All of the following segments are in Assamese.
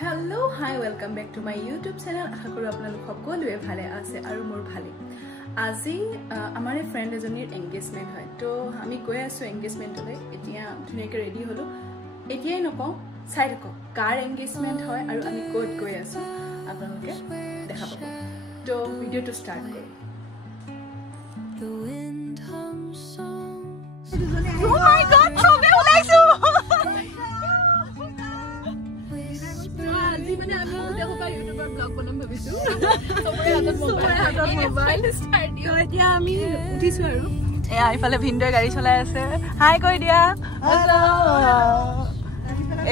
Hello, hi, welcome back to my YouTube channel. আশা কৰো আপোনালোক সকলোৱে ভালে আছে আৰু মোৰ ভালে। আজি আমাৰ ফ্ৰেন্ড এজনীৰ এনগেজমেন্ট হয়। তো আমি গৈ আছো এনগেজমেন্টলৈ। এতিয়া ধুনিয়াকৈ ৰেডি হলো। এতিয়াই নকওঁ, চাই থাকক কাৰ এনগেজমেন্ট হয় আৰু আমি ক'ত গৈ আছো আপোনালোকে দেখা পাব। তো ভিডিওটো ষ্টাৰ্ট কৰো। Oh my god, চবে ওলাইছো। মানে আমি দেখো পাই ইউটিউবৰ ব্লগ বনাম ভাবিছো সবৰে হাতত মোবাইল ষ্টাৰ্ট দিও এতিয়া আমি উঠিছো আৰু এইফালে ভিন্ডৰ গাড়ী চলাই আছে হাই কৈ দিয়া হেল্ল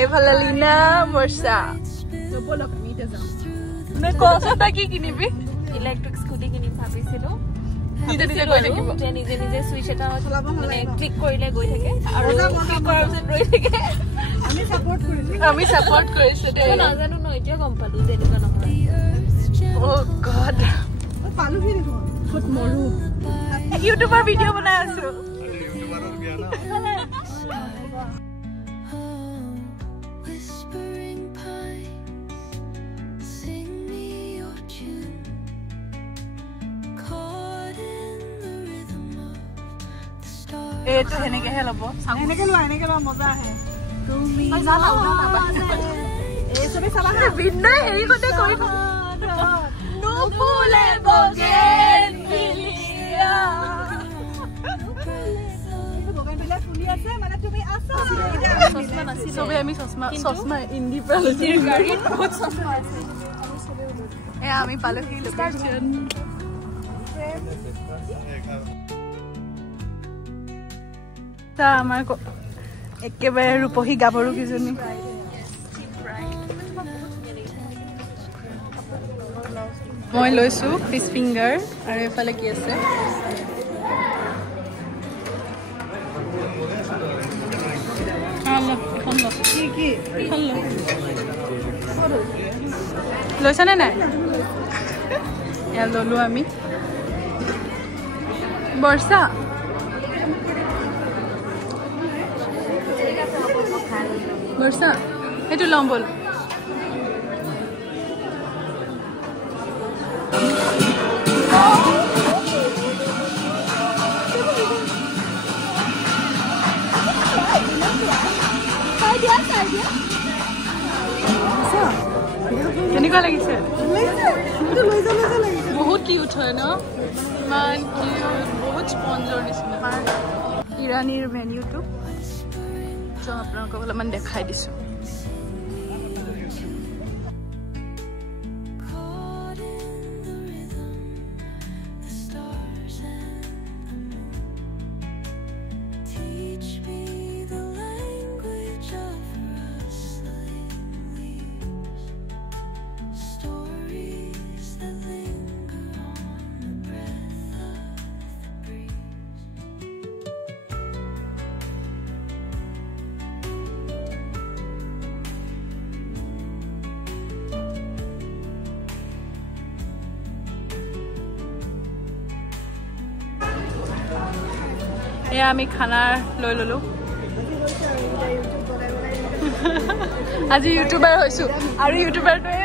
এইফালে লিনা মৰ্ষা তো বলক আমি এটা যাম নে কোছটা কি কিনিবি ইলেক্ট্ৰিক স্কুটি কিনিম ভাবিছিলো নিজে গৈ থাকিব নিজে সুইচ এটা মানে ক্লিক কৰিলে গৈ থাকে আৰু ক্লিক কৰাৰ পিছত ৰৈ থাকে আমি সাপোৰ্ট কৰিছো দে নাজানো ন এতিয়া গম পালো যে এনেকুৱা নহয় ও গড পালু কি দেখো খুদ মৰু ইউটিউবৰ ভিডিও বনাই আছো ইউটিউবাৰৰ বিয়া না এটো হেনেকে হে লব হেনেকে লোৱা মজা আহে তুমি জানা এ সবে সাবা বিন্না হেৰি কতে কৈ নো ফুলে বগেন বিলিয়া বগেন বিলিয়া ফুলি আছে মানে তুমি আছা চশমা নাছি সবে আমি চশমা ইন্ডি পালছি গাড়ীত বহুত চশমা আছে আমি সবে এ আমি পালো কি লোকেশন তা আমাৰ একেবাৰে ৰূপহী গাভৰু কিজনী মই লৈছো ফিশ ফিংগাৰ আৰু এফালে কি আছে লৈছানে নাই এয়া ললো আমি বৰ্ষা বৰ্ষা এইটো লম বল কেনেকুৱা লাগিছে বহুত কিউট হয় ন ইমান কিউট বহুত স্পঞ্জৰ নিচিনা ইৰাণীৰ মেনিউটো আপোনালোকক অলপমান দেখাই দিছো এয়া আমি খানা লৈ ললো আজি ইউটিউবাৰ হৈছো আৰু ইউটিউবাৰটোৱে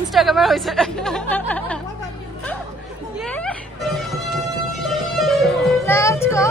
ইনষ্টাগ্ৰামাৰ হৈছে Let's go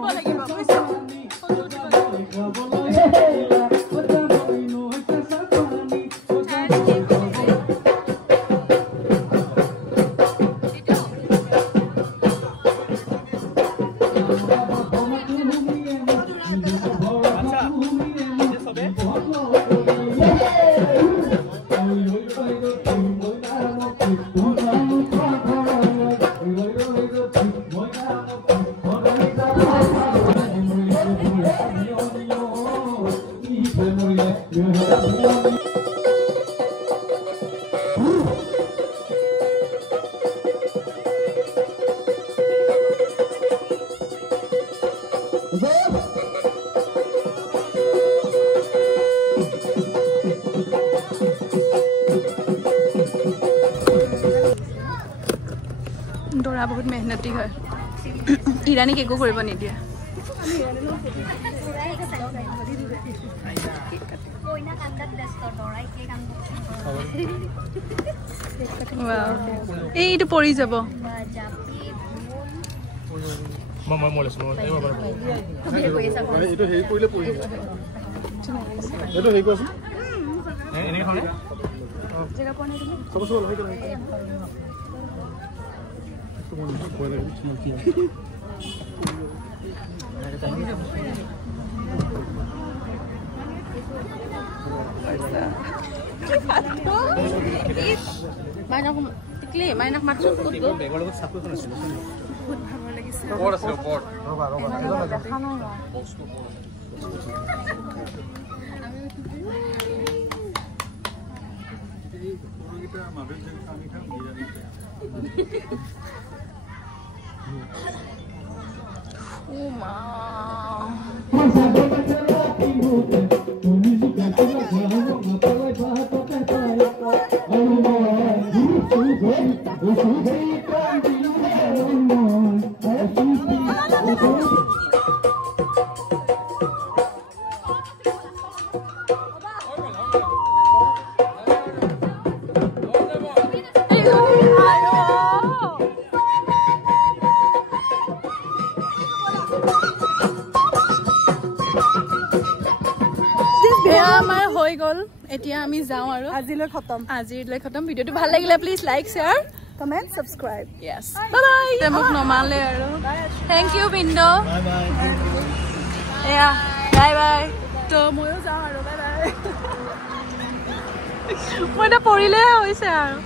উঠিব লাগিব বুজিছ ফটো উঠিব দৰা বহুত মেহনতি হয় ইৰাণীক একো কৰিব নিদিয়ে এইটো পৰি যাব মাইনাক মাত্ৰ আমাৰ হৈ গ'ল এতিয়া আমি যাওঁ আৰু আজিলৈ খতম ভিডিঅ'টো ভাল লাগিলে please like share comment subscribe yes bye bye মোক নমালে আৰু থ্যাংক ইউ বিন্দু বাই বাই এয়া বাই বাই তো ময়ো যাওঁ আৰু বাই বাই মই এটা পৰিলে হৈছে আৰু